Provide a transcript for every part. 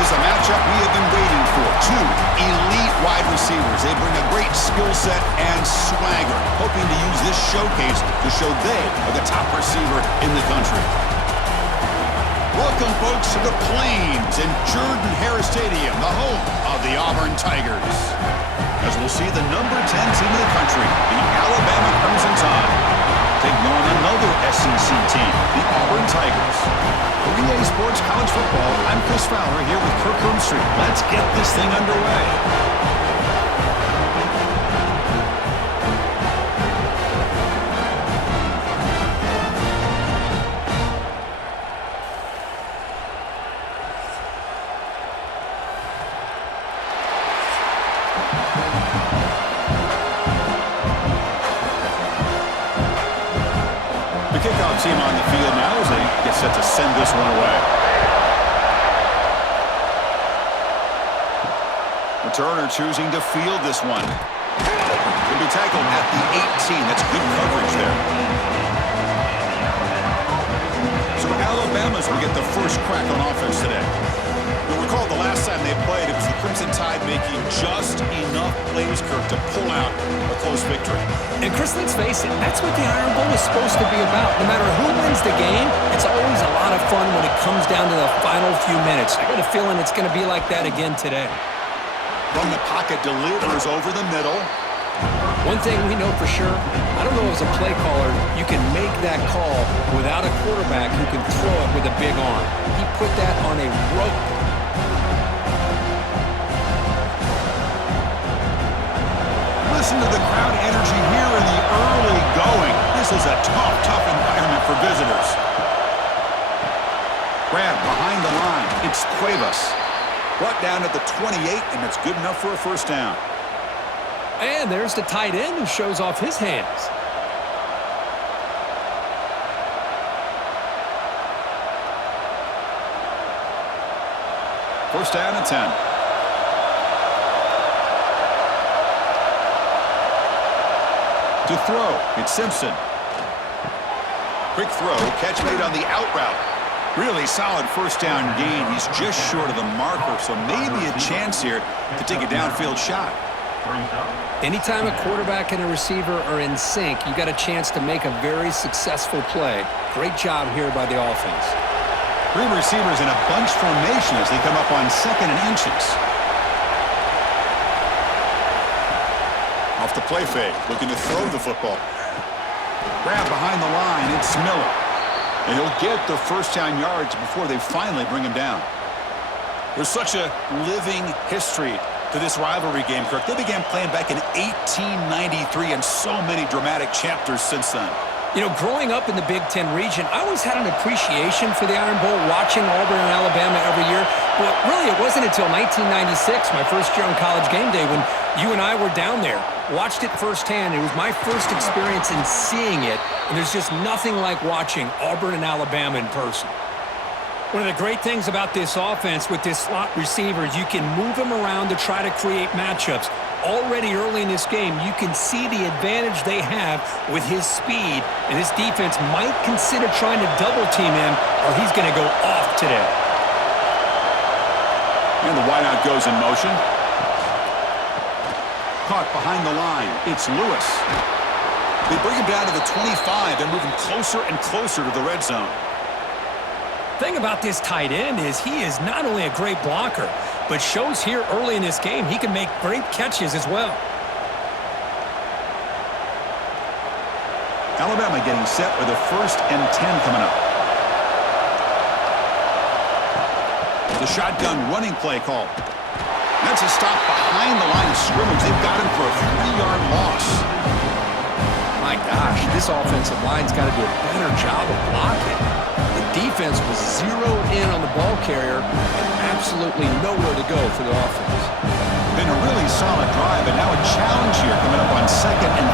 is a matchup we have been waiting for. Two elite wide receivers. They bring a great skill set and swagger, hoping to use this showcase to show they are the top receiver in the country. Welcome, folks, to the Plains in Jordan-Hare Stadium, the home of the Auburn Tigers. As we'll see the number 10 team in the country, the Alabama Crimson Tide, taking on another SEC team, the Auburn Tigers. For EA Sports College Football, I'm Chris Fowler here with Kirk Herbstreit. Let's get this thing underway. The kickoff team on the field now as they get set to send this one away. Returner choosing to field this one. He'll be tackled at the 18. That's good coverage there. So Alabama's will get the first crack on offense today. You'll recall the last time they played, it was the Crimson Tide making just enough plays, Kirk, to pull out a close victory. And Chris, let's face it, that's what the Iron Bowl is supposed to be about. No matter who wins the game, it's always a lot of fun when it comes down to the final few minutes. I got a feeling it's going to be like that again today. From the pocket, delivers over the middle. One thing we know for sure, I don't know as a play caller, you can make that call without a quarterback who can throw it with a big arm. He put that on a rope. Listen to the crowd energy here in the early going. This is a tough environment for visitors. Grab behind the line. It's Cuevas. Brought down at the 28, and it's good enough for a first down. And there's the tight end who shows off his hands. First down and 10. To throw, it's Simpson. Quick throw, catch made on the out route. Really solid first down gain. He's just short of the marker, so maybe a chance here to take a downfield shot. Anytime a quarterback and a receiver are in sync, you got a chance to make a very successful play. Great job here by the offense. Three receivers in a bunch formation as they come up on second and inches. Off the play fake, looking to throw the football. Grab behind the line, it's Miller. And he'll get the first down yards before they finally bring him down. There's such a living history to this rivalry game, Kirk. They began playing back in 1893 and so many dramatic chapters since then. You know, growing up in the Big Ten region, I always had an appreciation for the Iron Bowl, watching Auburn and Alabama every year. But really, it wasn't until 1996, my first year on College Game Day, when you and I were down there. Watched it firsthand. It was my first experience in seeing it, and there's just nothing like watching Auburn and Alabama in person. One of the great things about this offense with this slot receiver is you can move him around to try to create matchups. Already early in this game, you can see the advantage they have with his speed, and this defense might consider trying to double-team him, or he's going to go off today. And the wideout goes in motion. Caught behind the line. It's Lewis. They bring him down to the 25 and moving closer and closer to the red zone. Thing about this tight end is he is not only a great blocker, but shows here early in this game he can make great catches as well. Alabama getting set with a 1st and 10 coming up. The shotgun running play call. That's a stop behind the line of scrimmage. They've got him for a 3-yard loss. My gosh, this offensive line's got to do a better job of blocking. The defense was zeroed in on the ball carrier and absolutely nowhere to go for the offense. Been a really solid drive, and now a challenge here coming up on 2nd and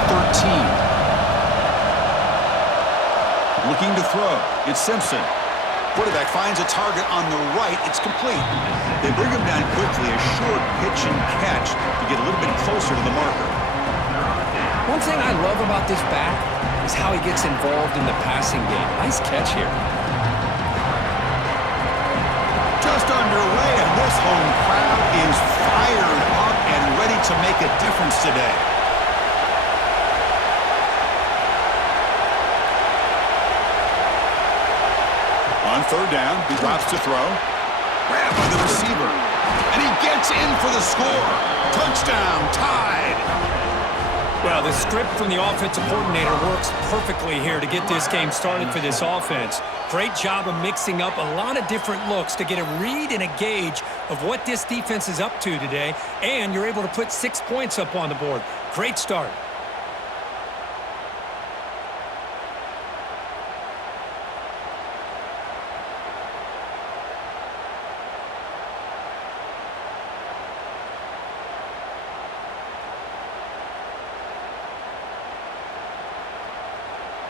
13. Looking to throw. It's Simpson. Quarterback finds a target on the right. It's complete. They bring him down quickly, a short pitch and catch to get a little bit closer to the marker. One thing I love about this back is how he gets involved in the passing game. Nice catch here. Just underway, and this to make a difference today. On third down, he drops to throw. Grabbed by the receiver. And he gets in for the score. Touchdown, tied. Well, the script from the offensive coordinator works perfectly here to get this game started for this offense. Great job of mixing up a lot of different looks to get a read and a gauge of what this defense is up to today, and you're able to put 6 points up on the board. Great start.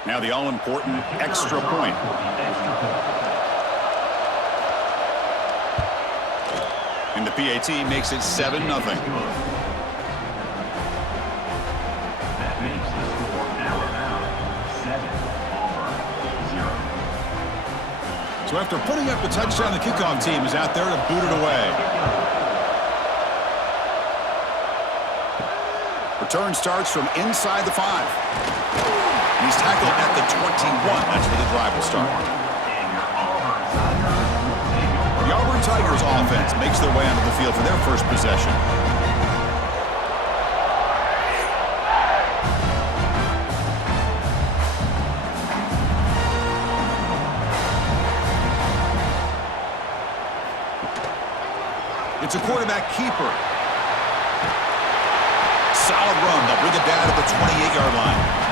Now the all-important extra point. And the PAT makes it 7-0. That makes the score Alabama 7, Auburn 0. So after putting up the touchdown, the kickoff team is out there to boot it away. Return starts from inside the 5. He's tackled at the 21. That's where the drive will start. The Auburn Tigers offense makes their way onto the field for their first possession. It's a quarterback keeper. Solid run. They'll bring it down to the 28-yard line.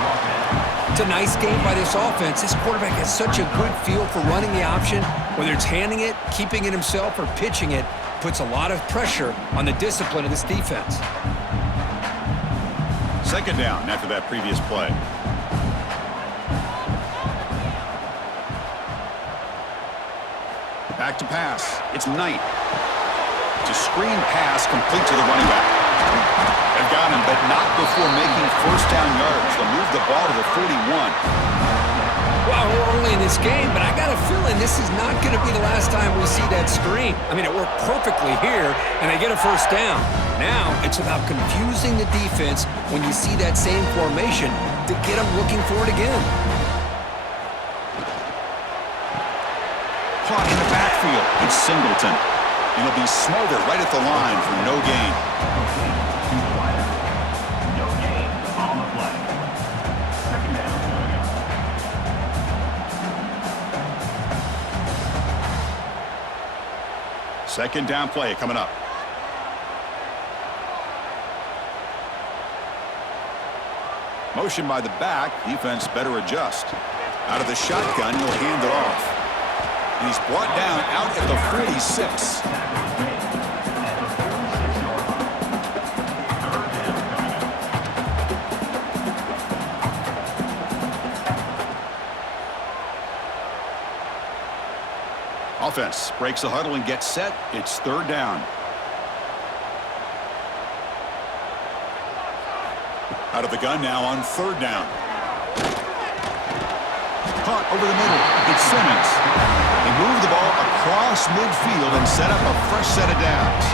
It's a nice game by this offense. This quarterback has such a good feel for running the option. Whether it's handing it, keeping it himself, or pitching it, puts a lot of pressure on the discipline of this defense. Second down after that previous play. Back to pass. It's Knight. It's a screen pass complete to the running back. They've got him, but not before making first down yards. They'll move the ball to the 41. Well, we're only in this game, but I got a feeling this is not going to be the last time we see that screen. I mean, it worked perfectly here, and they get a first down. Now, it's about confusing the defense when you see that same formation to get them looking for it again. Caught in the backfield. It's Singleton. And he'll be smothered right at the line for no gain. No gain on the play. Second down. Second down play coming up. Motion by the back. Defense better adjust. Out of the shotgun, he'll hand it off. And he's brought down out at the 46. Offense breaks the huddle and gets set. It's third down. Out of the gun now on third down. Caught over the middle. It's Simmons. They move the ball across midfield and set up a fresh set of downs.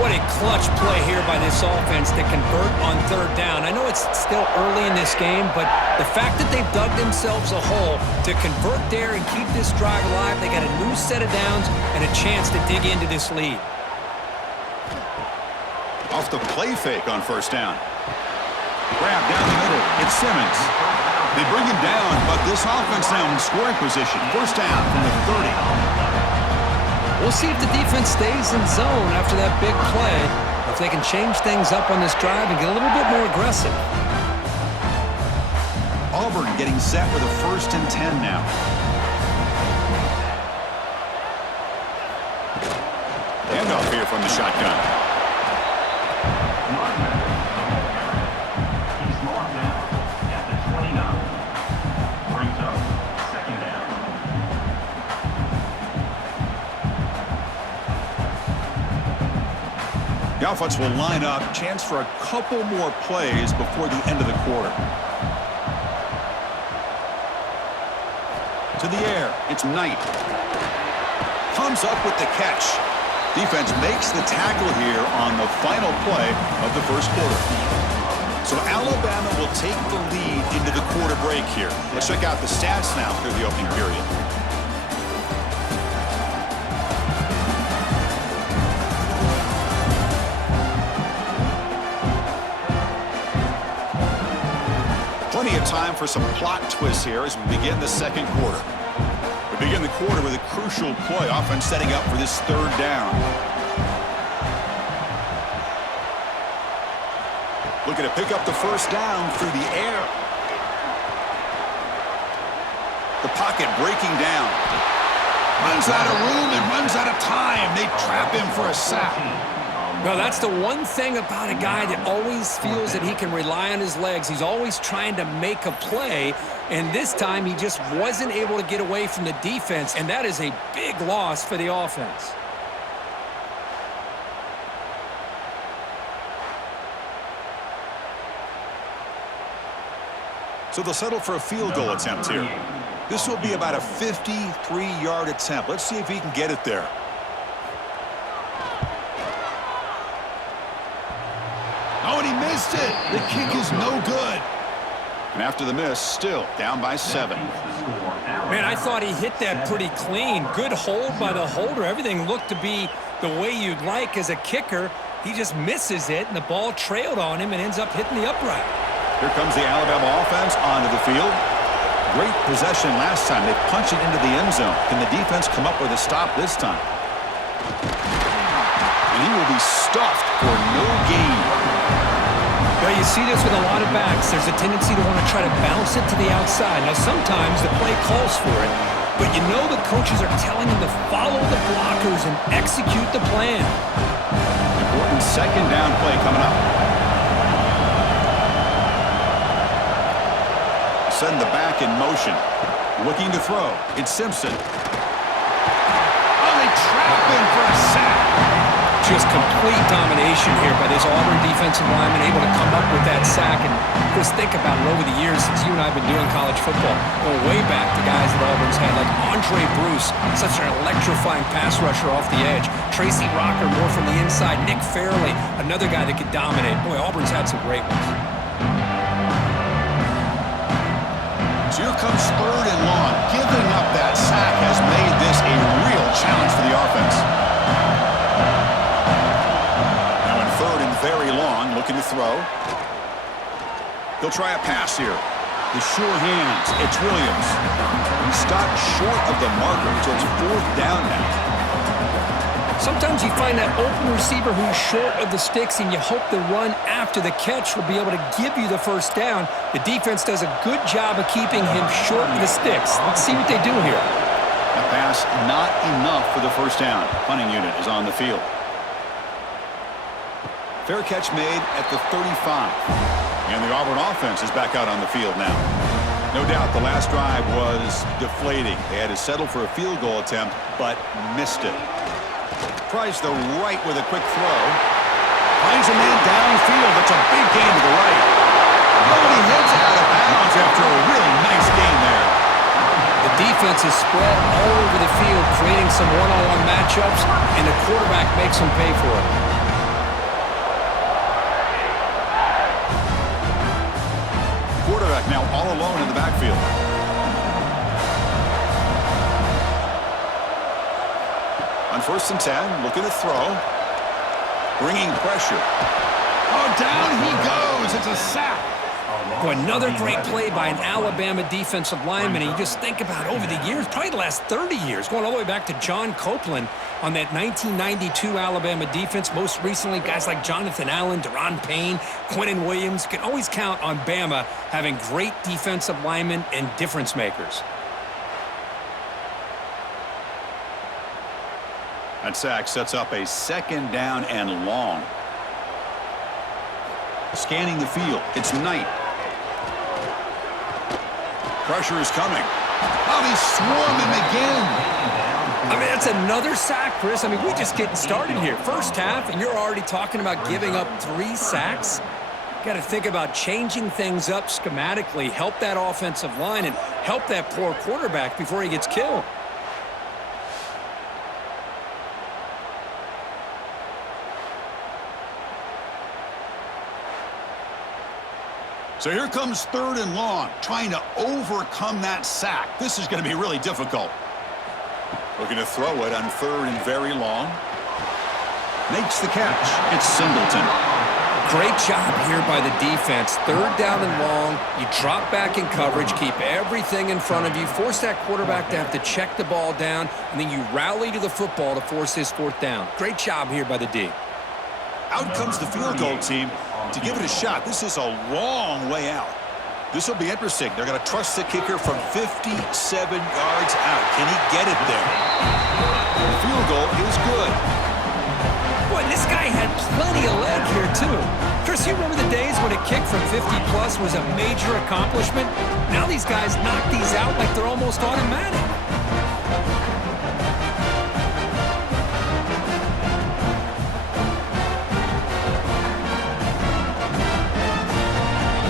What a clutch play here by this offense to convert on third down. I know it's still early in this game, but the fact that they've dug themselves a hole to convert there and keep this drive alive, they got a new set of downs and a chance to dig into this lead. Off the play fake on first down. Grab down the middle. It's Simmons. They bring him down, but this offense now in scoring position. First down from the 30. We'll see if the defense stays in zone after that big play, if they can change things up on this drive and get a little bit more aggressive. Auburn getting set with a 1st and 10 now. Handoff here from the shotgun. He's marked down at the 29. Brings up second down. The offense will line up. Chance for a couple more plays before the end of the quarter. To the air. It's Knight. Comes up with the catch. Defense makes the tackle here on the final play of the first quarter. So Alabama will take the lead into the quarter break here. Let's check out the stats now through the opening period. Plenty of time for some plot twists here as we begin the second quarter. We begin the quarter with a crucial play, offense setting up for this third down. Looking to pick up the first down through the air. The pocket breaking down. Runs out of room and runs out of time. They trap him for a sack. Well, that's the one thing about a guy that always feels that he can rely on his legs. He's always trying to make a play, and this time he just wasn't able to get away from the defense, and that is a big loss for the offense. So they'll settle for a field goal attempt here. This will be about a 53-yard attempt. Let's see if he can get it there. Oh, and he missed it. The kick is no good. And after the miss, still down by 7. Man, I thought he hit that pretty clean. Good hold by the holder. Everything looked to be the way you'd like as a kicker. He just misses it, and the ball trailed on him and ends up hitting the upright. Here comes the Alabama offense onto the field. Great possession last time. They punch it into the end zone. Can the defense come up with a stop this time? And he will be stuffed for no gain. Well, you see this with a lot of backs. There's a tendency to want to try to bounce it to the outside. Now, sometimes the play calls for it, but you know the coaches are telling him to follow the blockers and execute the plan. Important second down play coming up. Send the back in motion. Looking to throw. It's Simpson. Oh, they trap him for a sack. Just complete domination here by this Auburn defensive lineman, able to come up with that sack. And Chris, think about it over the years since you and I have been doing college football, going way back to guys that Auburn's had, like Andre Bruce, such an electrifying pass rusher off the edge. Tracy Rocker, more from the inside. Nick Fairley, another guy that could dominate. Boy, Auburn's had some great ones. So here comes third and long. Giving up that sack has made this a real challenge for the offense. Now in third and very long, looking to throw. He'll try a pass here. The sure hands. It's Williams. He stopped short of the marker, so it's fourth down now. Sometimes you find that open receiver who's short of the sticks, and you hope the run after the catch will be able to give you the first down. The defense does a good job of keeping him short of the sticks. Let's see what they do here. A pass not enough for the first down. Punting unit is on the field. Fair catch made at the 35. And the Auburn offense is back out on the field now. No doubt the last drive was deflating. They had to settle for a field goal attempt, but missed it. Tries the right with a quick throw. Finds a man downfield. It's a big gain to the right. Oh, and he heads out of bounds after a really nice gain there. The defense is spread all over the field, creating some one-on-one matchups, and the quarterback makes them pay for it. Quarterback now all alone in the backfield. On 1st and 10, looking to throw. Bringing pressure. Oh, down he goes. It's a sack. Boy, another great play by an Alabama defensive lineman. And you just think about over the years, probably the last 30 years, going all the way back to John Copeland on that 1992 Alabama defense. Most recently, guys like Jonathan Allen, Deron Payne, Quinnen Williams. You can always count on Bama having great defensive linemen and difference makers. That sack sets up a second down and long. Scanning the field. It's Knight. Pressure is coming. Oh, he's swarming again. I mean, that's another sack, Chris. I mean, we're just getting started here. First half, and you're already talking about giving up 3 sacks. Got to think about changing things up schematically, help that offensive line, and help that poor quarterback before he gets killed. So here comes 3rd and long, trying to overcome that sack. This is going to be really difficult. Looking to throw it on 3rd and very long. Makes the catch. It's Singleton. Great job here by the defense. 3rd down and long. You drop back in coverage, keep everything in front of you, force that quarterback to have to check the ball down, and then you rally to the football to force this 4th down. Great job here by the D. Out comes the field goal team to give it a shot. This is a long way out. This will be interesting. They're going to trust the kicker from 57 yards out. Can he get it there? The field goal is good. Boy, this guy had plenty of leg here, too. Chris, you remember the days when a kick from 50-plus was a major accomplishment? Now these guys knock these out like they're almost automatic.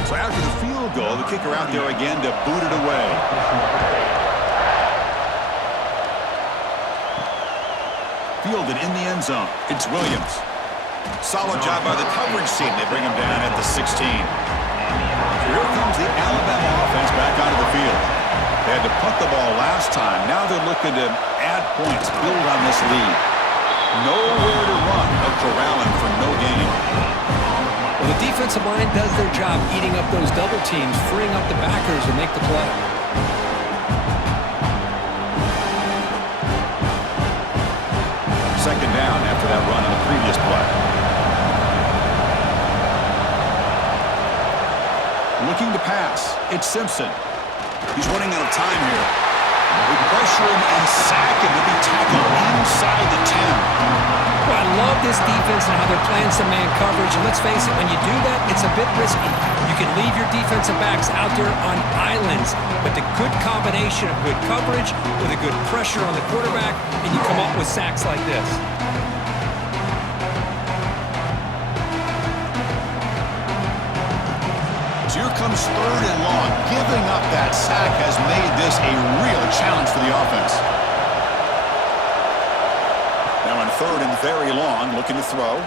So after the field goal, the kicker out there again to boot it away. Fielded in the end zone. It's Williams. Solid job by the coverage team. They bring him down at the 16. So here comes the Alabama offense back onto the field. They had to punt the ball last time. Now they're looking to add points, build on this lead. Nowhere to run. No corralling for no gain. Well, the defensive line does their job eating up those double teams, freeing up the backers to make the play. Second down after that run on the previous play. Looking to pass. It's Simpson. He's running out of time here. They pressure him and sack him to be tackled inside the 10. Well, I love this defense and how they're playing some man coverage. And let's face it, when you do that, it's a bit risky. You can leave your defensive backs out there on islands, but the good combination of good coverage with a good pressure on the quarterback, and you come up with sacks like this. So here comes 3rd and long. Giving up that sack has made this a real challenge for the offense. Now on 3rd and very long, looking to throw.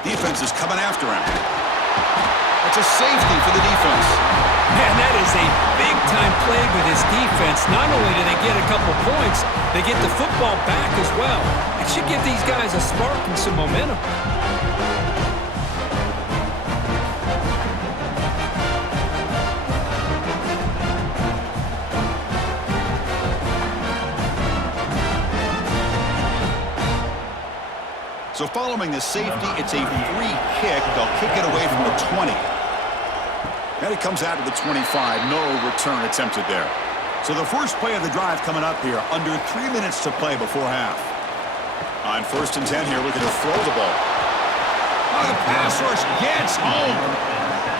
Defense is coming after him. It's a safety for the defense. Man, that is a big-time play with his defense. Not only do they get a couple points, they get the football back as well. It should give these guys a spark and some momentum. So following the safety, it's a free kick. They'll kick it away from the 20. And it comes out to the 25. No return attempted there. So the first play of the drive coming up here. Under 3 minutes to play before half. On 1st and 10 here, looking to throw the ball. Oh, the pass rush gets home.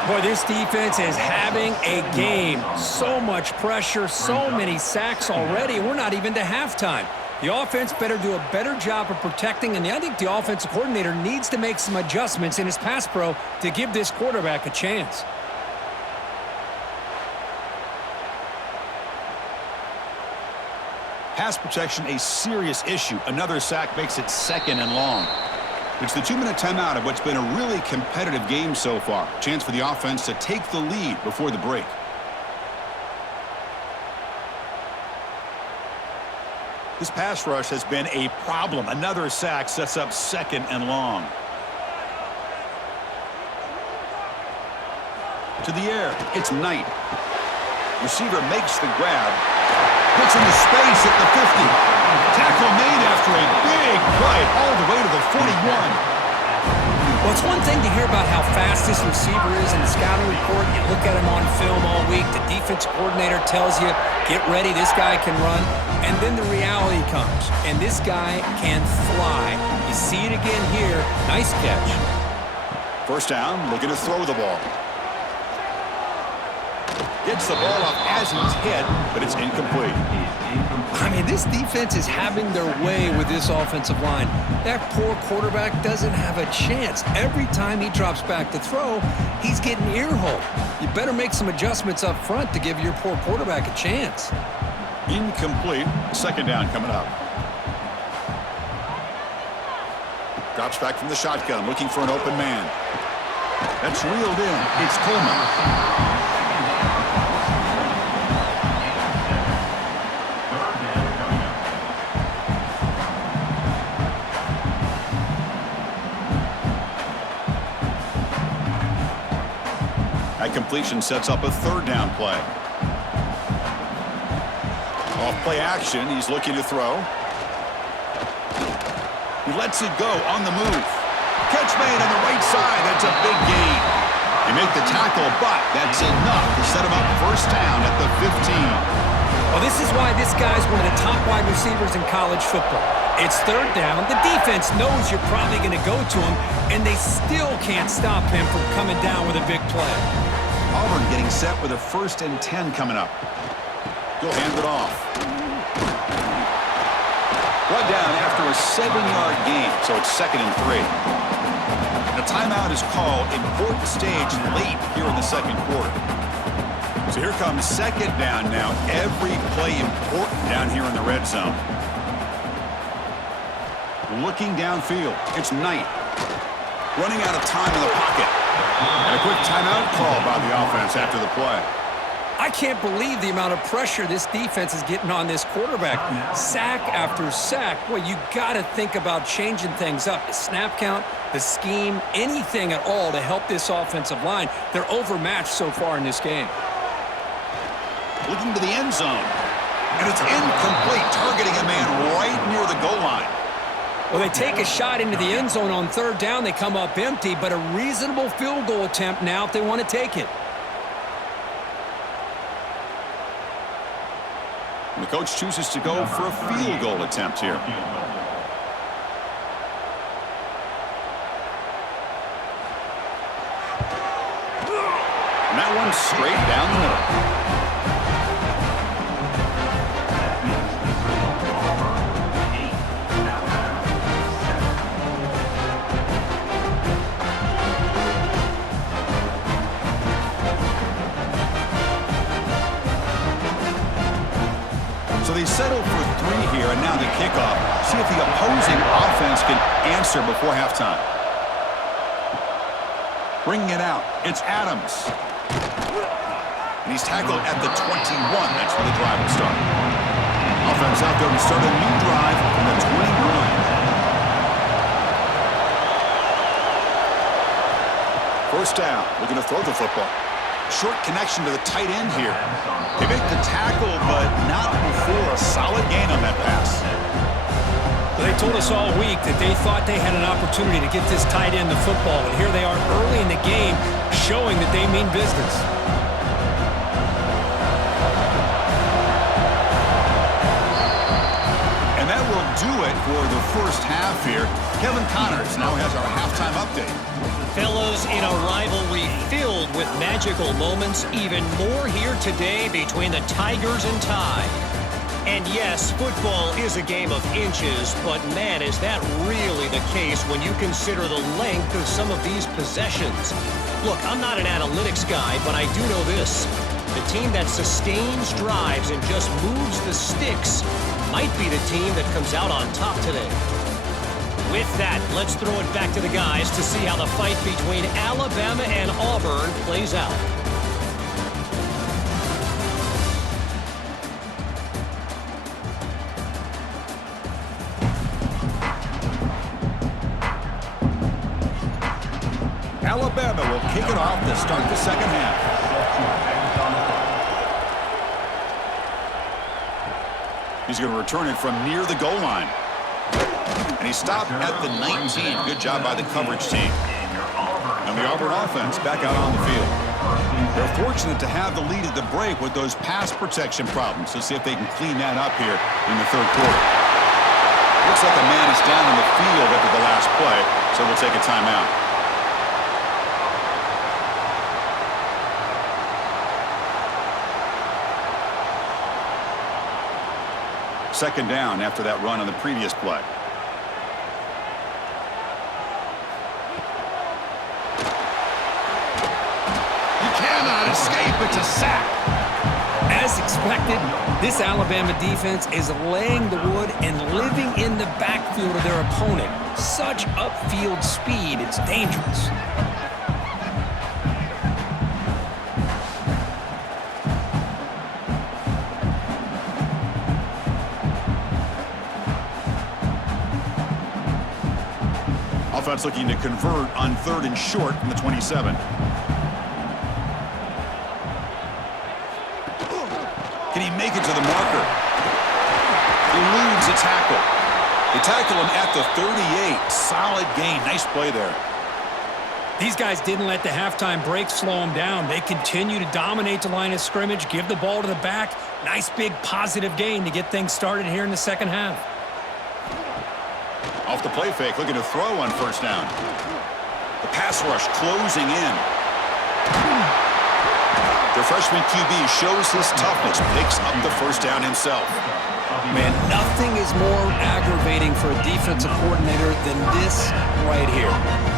Boy, this defense is having a game. So much pressure, so many sacks already. We're not even to halftime. The offense better do a better job of protecting, and I think the offensive coordinator needs to make some adjustments in his pass pro to give this quarterback a chance. Pass protection, a serious issue. Another sack makes it 2nd and long. It's the 2-minute timeout of what's been a really competitive game so far. Chance for the offense to take the lead before the break. This pass rush has been a problem. Another sack sets up 2nd and long. To the air, it's Knight. Receiver makes the grab. Gets into space at the 50. Tackle made after a big play all the way to the 41. Well, it's one thing to hear about how fast this receiver is in the scouting report. You look at him on film all week. The defense coordinator tells you, get ready, this guy can run. And then the reality comes, and this guy can fly. You see it again here. Nice catch. First down, looking to throw the ball. Gets the ball up as he's hit, but it's incomplete. I mean, this defense is having their way with this offensive line. That poor quarterback doesn't have a chance. Every time he drops back to throw, he's getting ear-holed. You better make some adjustments up front to give your poor quarterback a chance. Incomplete. 2nd down coming up. Drops back from the shotgun, looking for an open man. That's reeled in. It's Coleman. That completion sets up a third down play. Off play action, he's looking to throw. He lets it go on the move. Catch made on the right side. That's a big gain. They make the tackle, but that's enough to set him up first down at the 15. Well, this is why this guy's one of the top wide receivers in college football. It's third down. The defense knows you're probably going to go to him, and they still can't stop him from coming down with a big play. Auburn getting set with a 1st and 10 coming up. He'll hand it off. Brought down after a 7-yard gain, so it's 2nd and 3. The timeout is called. Important stage late here in the second quarter. So here comes 2nd down now. Every play important down here in the red zone. Looking downfield. It's Knight. Running out of time in the pocket. And a quick timeout call by the offense after the play. I can't believe the amount of pressure this defense is getting on this quarterback. Sack after sack. Boy, you got to think about changing things up. The snap count, the scheme, anything at all to help this offensive line. They're overmatched so far in this game. Looking to the end zone. And it's incomplete, targeting a man right near the goal line. Well, they take a shot into the end zone on third down. They come up empty, but a reasonable field goal attempt now if they want to take it. And the coach chooses to go for a field goal attempt here. And that one's straight down the middle. So they settle for 3 here, and now the kickoff. See if the opposing offense can answer before halftime. Bringing it out, it's Adams. And he's tackled at the 21. That's where the drive will start. Offense out there to start a new drive from the 21. First down, looking to throw the football. Short connection to the tight end here. They make the tackle, but not before a solid gain on that pass. They told us all week that they thought they had an opportunity to get this tight end the football, and here they are early in the game showing that they mean business. And that will do it for the first half here. Kevin Connors now has our halftime update. Fellows, in a rivalry filled with magical moments, even more here today between the Tigers and Tide. And yes, football is a game of inches, but man, is that really the case when you consider the length of some of these possessions. Look, I'm not an analytics guy, but I do know this. The team that sustains drives and just moves the sticks might be the team that comes out on top today. With that, let's throw it back to the guys to see how the fight between Alabama and Auburn plays out. Alabama will kick it off to start the second half. He's going to return it from near the goal line. And he stopped at the 19. Good job by the coverage team. And the Auburn offense back out on the field. They're fortunate to have the lead at the break with those pass protection problems. Let's see if they can clean that up here in the third quarter. Looks like a man is down in the field after the last play, so we'll take a timeout. Second down after that run on the previous play. Escape, it's a sack. As expected, this Alabama defense is laying the wood and living in the backfield of their opponent. Such upfield speed, it's dangerous. Offense looking to convert on 3rd and short from the 27. Can he make it to the marker? Eludes a tackle. They tackle him at the 38. Solid gain. Nice play there. These guys didn't let the halftime break slow them down. They continue to dominate the line of scrimmage, give the ball to the back. Nice big positive gain to get things started here in the second half. Off the play fake, looking to throw on 1st down. The pass rush closing in. The freshman QB shows his toughness, picks up the 1st down himself. Man, nothing is more aggravating for a defensive coordinator than this right here.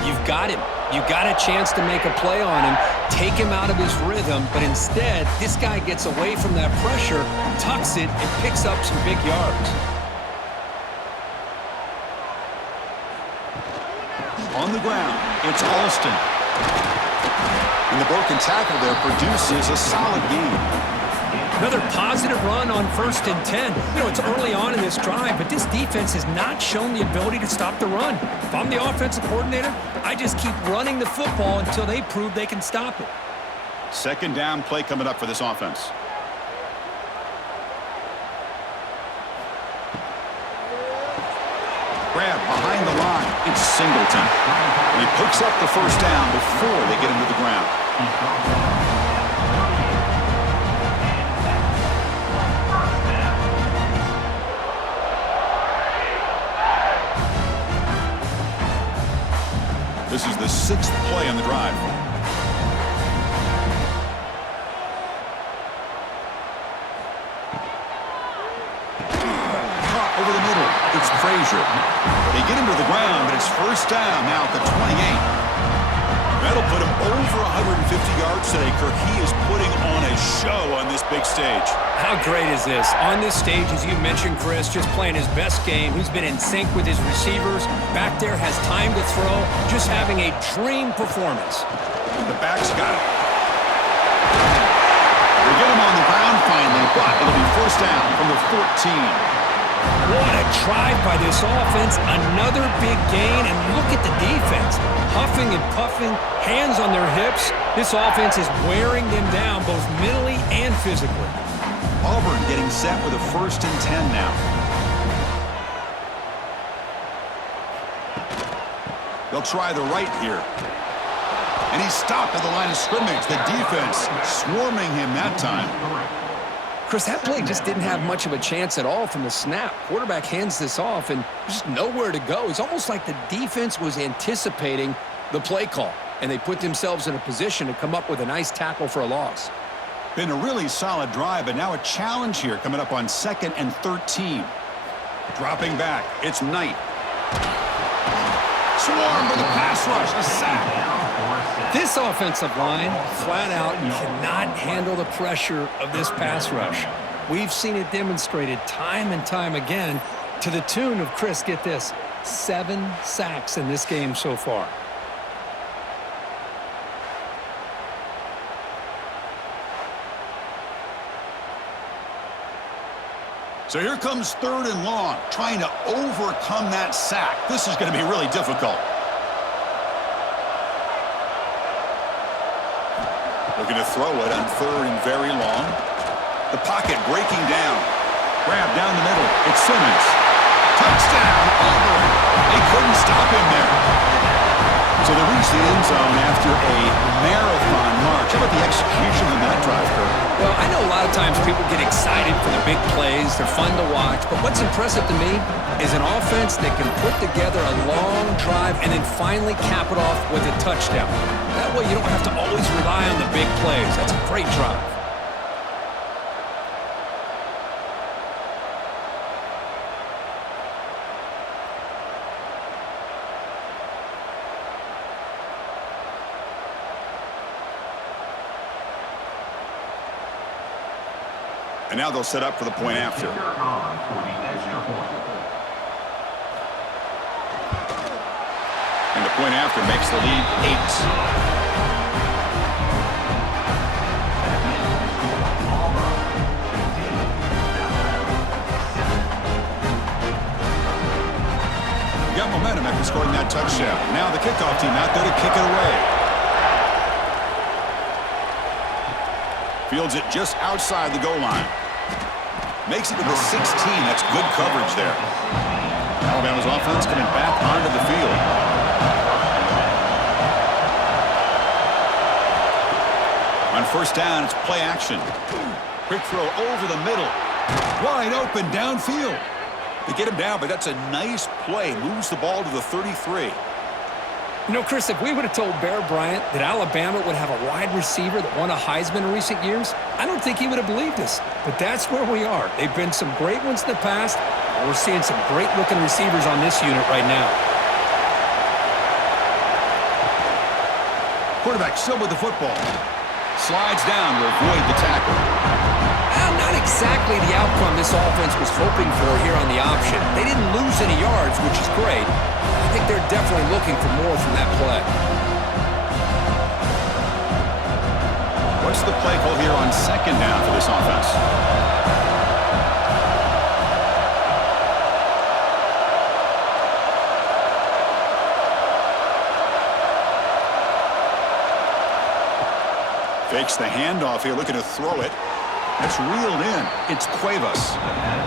You've got him. You've got a chance to make a play on him, take him out of his rhythm, but instead, this guy gets away from that pressure, tucks it, and picks up some big yards. On the ground, it's Alston. And the broken tackle there produces a solid gain. Another positive run on 1st and 10. You know, it's early on in this drive, but this defense has not shown the ability to stop the run. If I'm the offensive coordinator, I just keep running the football until they prove they can stop it. 2nd down play coming up for this offense. Grab behind the line. It's Singleton. And he picks up the 1st down before they get him to the ground. This is the 6th play on the drive. Caught over the middle. It's Frazier. They get him to the ground, but it's 1st down now at the 28. That'll put him over 150 yards today, Kirk. He is putting on a show on this big stage. How great is this? On this stage, as you mentioned, Chris, just playing his best game. He's been in sync with his receivers. Back there, has time to throw. Just having a dream performance. The back's got it. They get him on the ground finally, but it'll be 1st down from the 14. What a drive by this offense. Another big gain, and look at the defense. Huffing and puffing, hands on their hips. This offense is wearing them down both mentally and physically. Auburn getting set with a 1st and 10 now. They'll try the right here. And he's stopped at the line of scrimmage. The defense swarming him that time. Chris, that play just didn't have much of a chance at all from the snap. Quarterback hands this off, and there's just nowhere to go. It's almost like the defense was anticipating the play call, and they put themselves in a position to come up with a nice tackle for a loss. Been a really solid drive, but now a challenge here coming up on 2nd and 13. Dropping back, it's Knight. Swarmed with a pass rush, a sack. This offensive line, flat out, cannot handle the pressure of this pass rush. We've seen it demonstrated time and time again to the tune of, Chris, get this, 7 sacks in this game so far. So here comes 3rd and long, trying to overcome that sack. This is going to be really difficult. Looking to throw it on 3rd and very long. The pocket breaking down. Grab down the middle. It's Simmons. Touchdown, Auburn. They couldn't stop him there. So they reach the end zone after a marathon march. How about the execution on that drive, Kirk? Well, I know a lot of times people get excited for the big plays. They're fun to watch. But what's impressive to me is an offense that can put together a long drive and then finally cap it off with a touchdown. That way you don't have to always rely on the big plays. That's a great drive. And now they'll set up for the point after. And the point after makes the lead 8. Got momentum after in scoring that touchdown. Now the kickoff team out there to kick it away. Fields it just outside the goal line. Makes it to the 16. That's good coverage there. Alabama's offense coming back onto the field. On first down, it's play action. Quick throw over the middle. Wide open downfield. They get him down, but that's a nice play. Moves the ball to the 33. You know, Chris, if we would have told Bear Bryant that Alabama would have a wide receiver that won a Heisman in recent years, I don't think he would have believed us. But that's where we are. They've been some great ones in the past, and we're seeing some great-looking receivers on this unit right now. Quarterback still with the football. Slides down to avoid the tackle. Well, not exactly the outcome this offense was hoping for here on the option. They didn't lose any yards, which is great. I think they're definitely looking for more from that play. What's the play call here on second down for this offense? Fakes the handoff here, looking to throw it. That's reeled in. It's Cuevas.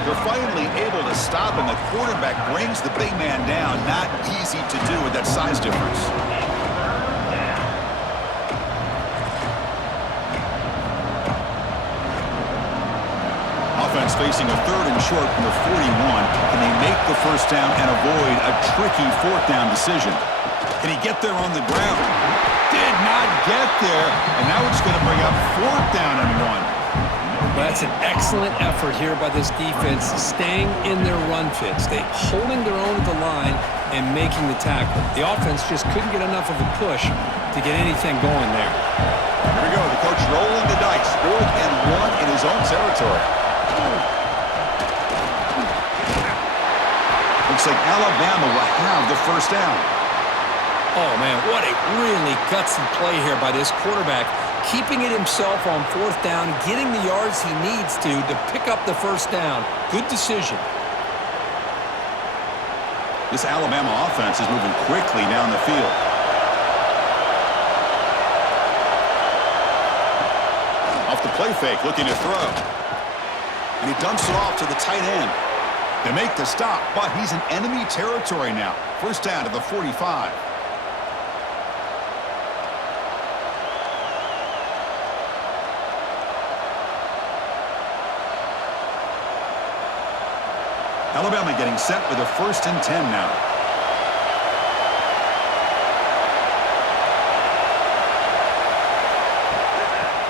They're finally able to stop him. The quarterback brings the big man down. Not easy to do with that size difference. Offense facing a third and short from the 41. Can they make the first down and avoid a tricky fourth down decision? Can he get there on the ground? Did not get there. And now it's going to bring up fourth down and 1. Well, that's an excellent effort here by this defense, staying in their run fits. They holding their own at the line and making the tackle. The offense just couldn't get enough of a push to get anything going there. Here we go. The coach rolling the dice. 4th and 1 in his own territory. Looks like Alabama will have the first down. Oh, man, what a really gutsy play here by this quarterback. Keeping it himself on 4th down, getting the yards he needs to pick up the first down. Good decision. This Alabama offense is moving quickly down the field. Off the play fake, looking to throw. And he dumps it off to the tight end. They make the stop, but he's in enemy territory now. First down to the 45. Alabama getting set with a 1st and 10 now.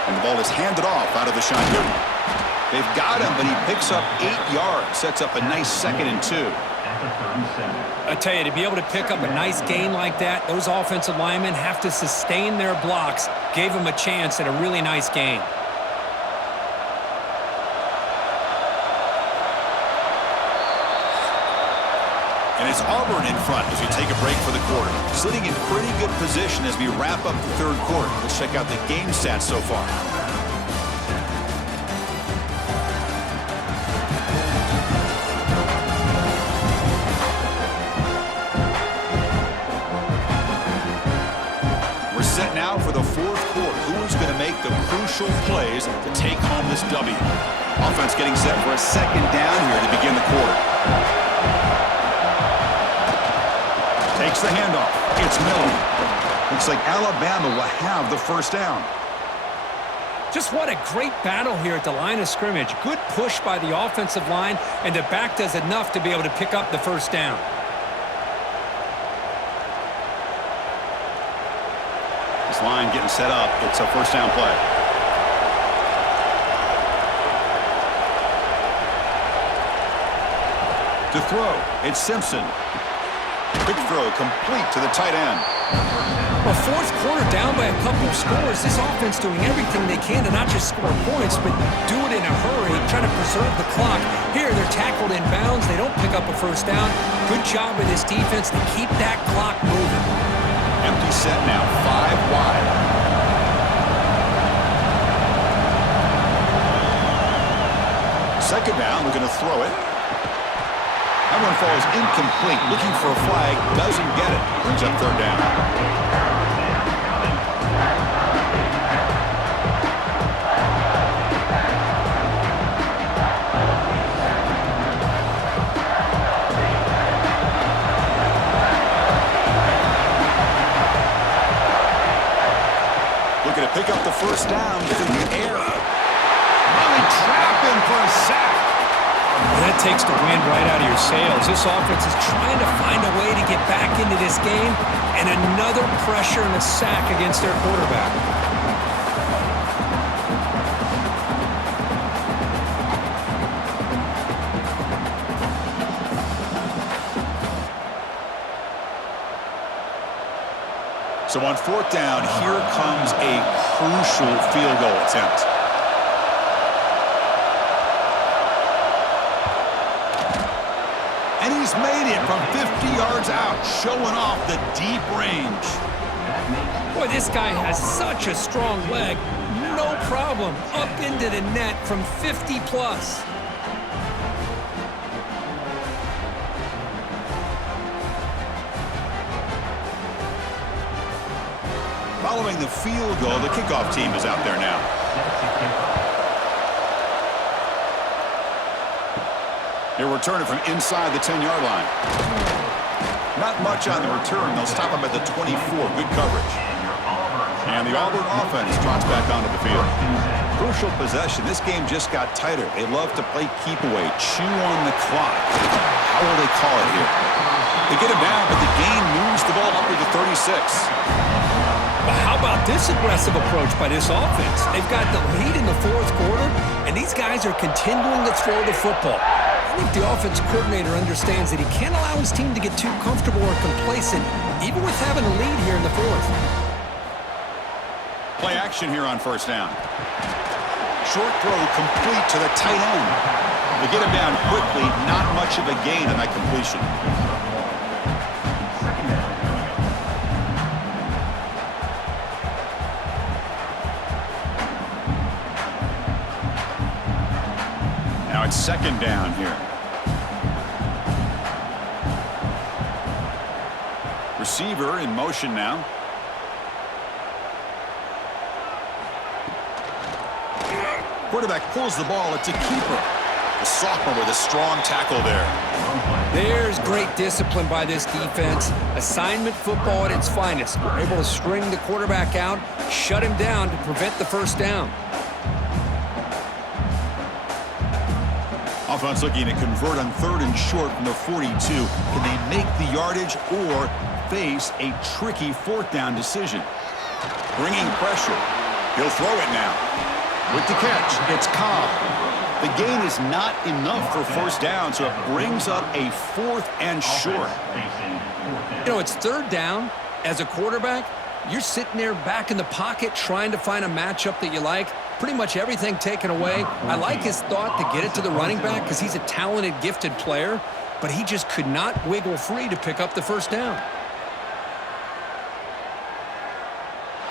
And the ball is handed off out of the shotgun. They've got him, but he picks up 8 yards. Sets up a nice 2nd and 2. I tell you, to be able to pick up a nice gain like that, those offensive linemen have to sustain their blocks. Gave him a chance at a really nice gain. And it's Auburn in front as we take a break for the quarter. Sitting in pretty good position as we wrap up the 3rd quarter. Let's check out the game stats so far. We're set now for the 4th quarter. Who's going to make the crucial plays to take home this W? Offense getting set for a 2nd down here to begin the quarter. Takes the handoff. It's Miller. Looks like Alabama will have the first down. Just what a great battle here at the line of scrimmage. Good push by the offensive line, and the back does enough to be able to pick up the first down. This line getting set up. It's a first down play. To throw, it's Simpson. Quick throw complete to the tight end. Well, 4th quarter down by a couple of scores. This offense doing everything they can to not just score points, but do it in a hurry, trying to preserve the clock. Here, they're tackled in bounds. They don't pick up a first down. Good job by this defense to keep that clock moving. Empty set now, 5 wide. Second down, we're going to throw it. That one falls incomplete. Looking for a flag. Doesn't get it. Brings up third down. Looking to pick up the first down through the air. Really trap him for a sack. Well, that takes the wind right out of your sails. This offense is trying to find a way to get back into this game, and another pressure and a sack against their quarterback. So on fourth down, here comes a crucial field goal attempt. And he's made it from 50 yards out, showing off the deep range. Boy, this guy has such a strong leg. No problem. Up into the net from 50 plus. Following the field goal, the kickoff team is out there now. He'll return it from inside the 10-yard line. Not much on the return. They'll stop him at the 24. Good coverage. And the Auburn offense trots back onto the field. Crucial possession. This game just got tighter. They love to play keep away, chew on the clock. How will they call it here? They get him down, but the game moves the ball up to the 36. But how about this aggressive approach by this offense? They've got the lead in the fourth quarter, and these guys are continuing to throw the football. I think the offense coordinator understands that he can't allow his team to get too comfortable or complacent, even with having a lead here in the fourth. Play action here on first down. Short throw complete to the tight end. They get him down quickly, not much of a gain on that completion. Now it's second down here. Receiver in motion now. Quarterback pulls the ball. It's a keeper. The sophomore with a strong tackle there. There's great discipline by this defense. Assignment football at its finest. We're able to string the quarterback out, shut him down to prevent the first down. Offense looking to convert on third and short from the 42. Can they make the yardage or face a tricky fourth down decision? Bringing pressure. He'll throw it now. With the catch, it's Cobb. The gain is not enough for first down, so it brings up a fourth and short. You know, it's third down. As a quarterback, you're sitting there back in the pocket trying to find a matchup that you like. Pretty much everything taken away. I like his thought to get it to the running back because he's a talented, gifted player, but he just could not wiggle free to pick up the first down.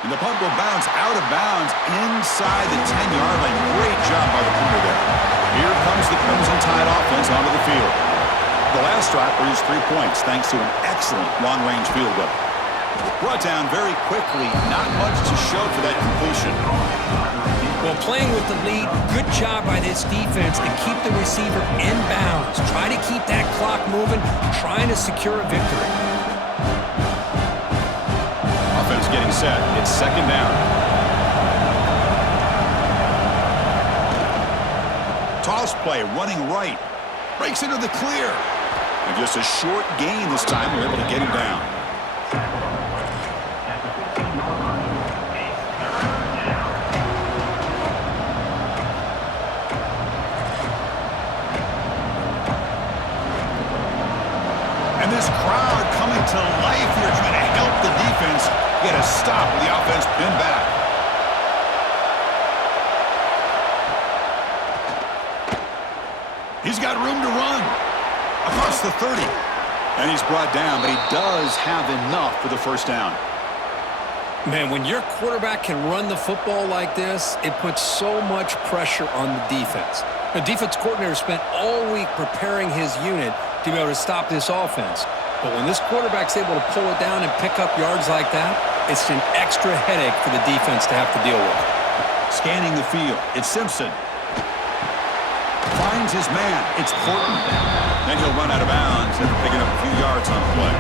And the punt will bounce out of bounds inside the 10-yard line. Great job by the punter there. Here comes the Crimson Tide offense onto the field. The last drive produced 3 points thanks to an excellent long-range field goal. Brought down very quickly. Not much to show for that completion. Well, playing with the lead, good job by this defense to keep the receiver in bounds. Try to keep that clock moving, trying to secure a victory. Offense getting set. It's second down. Toss play, running right. Breaks into the clear. And just a short gain this time. We're able to get him down. And this crowd coming to life here, trying to help the defense get a stop with the offense pinned back. He's got room to run across the 30. And he's brought down, but he does have enough for the first down. Man, when your quarterback can run the football like this, it puts so much pressure on the defense. The defense coordinator spent all week preparing his unit to be able to stop this offense. But when this quarterback's able to pull it down and pick up yards like that, it's an extra headache for the defense to have to deal with. Scanning the field, it's Simpson. Finds his man, it's Horton. Then he'll run out of bounds after picking up a few yards on the play.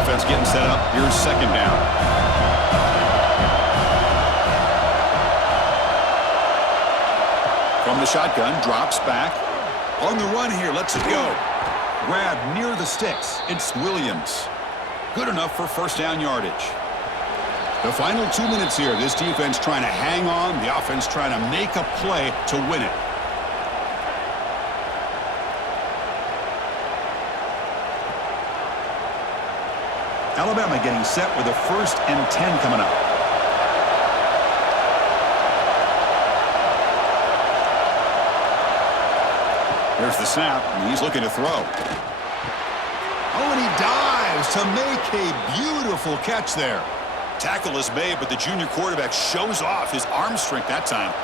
Offense getting set up. Here's second down. From the shotgun, drops back. On the run here, lets it go. Grab near the sticks. It's Williams. Good enough for first down yardage. The final 2 minutes here. This defense trying to hang on. The offense trying to make a play to win it. Alabama getting set with a 1st and 10 coming up. There's the snap, and he's looking to throw. Oh, and he dives to make a beautiful catch there. Tackle is made, but the junior quarterback shows off his arm strength that time.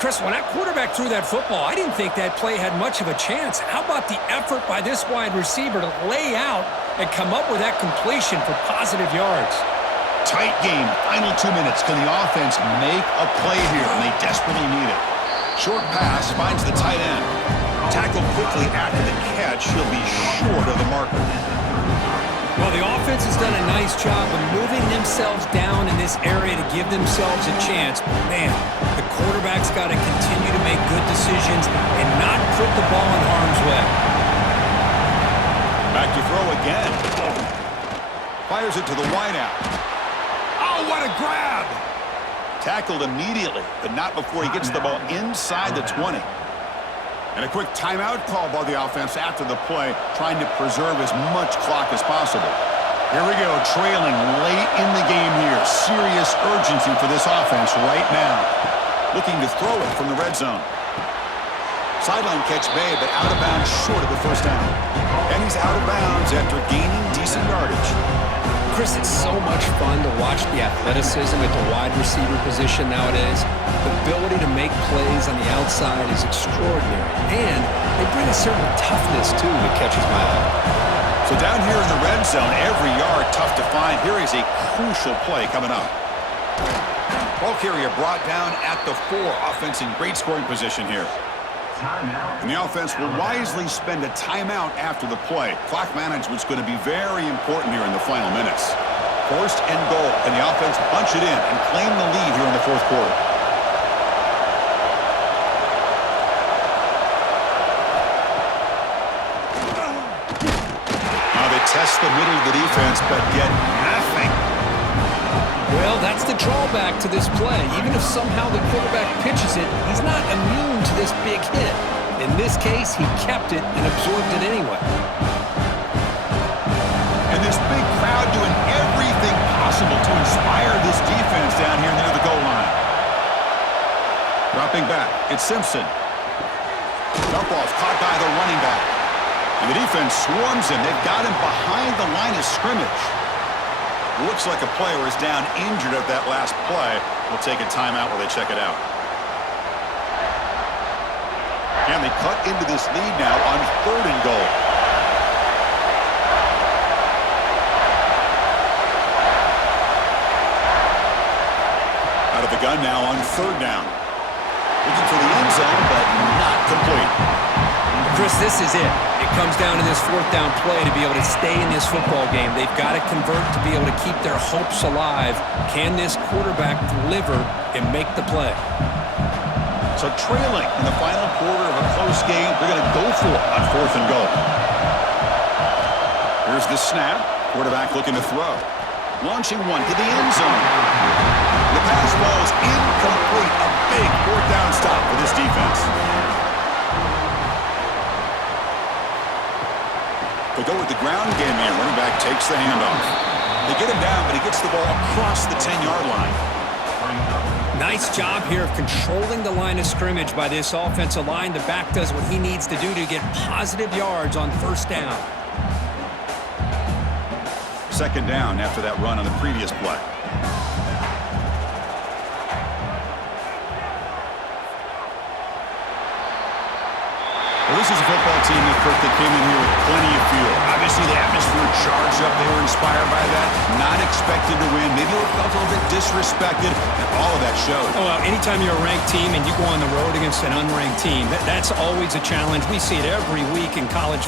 Chris, when that quarterback threw that football, I didn't think that play had much of a chance. How about the effort by this wide receiver to lay out and come up with that completion for positive yards? Tight game, final 2 minutes. Can the offense make a play here? And they desperately need it. Short pass finds the tight end. Tackled quickly after the catch. He'll be short of the marker. Well, the offense has done a nice job of moving themselves down in this area to give themselves a chance. But, man, the quarterback's got to continue to make good decisions and not put the ball in harm's way. Back to throw again. Fires it to the wideout. Oh, what a grab! Tackled immediately, but not before he gets the ball inside the 20. And a quick timeout call by the offense after the play, trying to preserve as much clock as possible. Here we go, trailing late in the game here. Serious urgency for this offense right now. Looking to throw it from the red zone. Sideline catch made, but out of bounds short of the first down. And he's out of bounds after gaining decent yardage. Chris, it's so much fun to watch the athleticism at the wide receiver position nowadays. The ability to make plays on the outside is extraordinary. And they bring a certain toughness, too, that catches my eye. So down here in the red zone, every yard tough to find. Here is a crucial play coming up. Ball carrier brought down at the 4. Offense in great scoring position here. And the offense will wisely spend a timeout after the play. Clock management's going to be very important here in the final minutes. 1st and goal. Can the offense bunch it in and claim the lead here in the 4th quarter? Now they test the middle of the defense, but get nothing. Well, that's the drawback to this play. Even if somehow the quarterback pitches it, he's not immune to this big hit. In this case, he kept it and absorbed it anyway. And this big crowd doing everything possible to inspire this defense down here near the goal line. Dropping back, it's Simpson. Dump off caught by the running back. And the defense swarms him. They've got him behind the line of scrimmage. Looks like a player is down injured at that last play. We'll take a timeout while they check it out. And they cut into this lead now on 3rd and goal. Out of the gun now on 3rd down. Looking for the end zone, but not complete. Chris, this is it. It comes down to this 4th down play to be able to stay in this football game. They've got to convert to be able to keep their hopes alive. Can this quarterback deliver and make the play? So trailing in the final quarter of a close game, they're going to go for it on 4th and goal. Here's the snap. Quarterback looking to throw. Launching one to the end zone. The pass ball is incomplete. A big 4th down stop for this defense. They go with the ground game here. Running back takes the handoff. They get him down, but he gets the ball across the 10-yard line. Nice job here of controlling the line of scrimmage by this offensive line. The back does what he needs to do to get positive yards on 1st down. second down after that run on the previous play. Well, this is a football team that came in here with plenty of fuel. Obviously, the atmosphere charged up. They were inspired by that. Not expected to win. Maybe they felt a little bit disrespected, and all of that showed. Oh, well, anytime you're a ranked team and you go on the road against an unranked team, that's always a challenge. We see it every week in college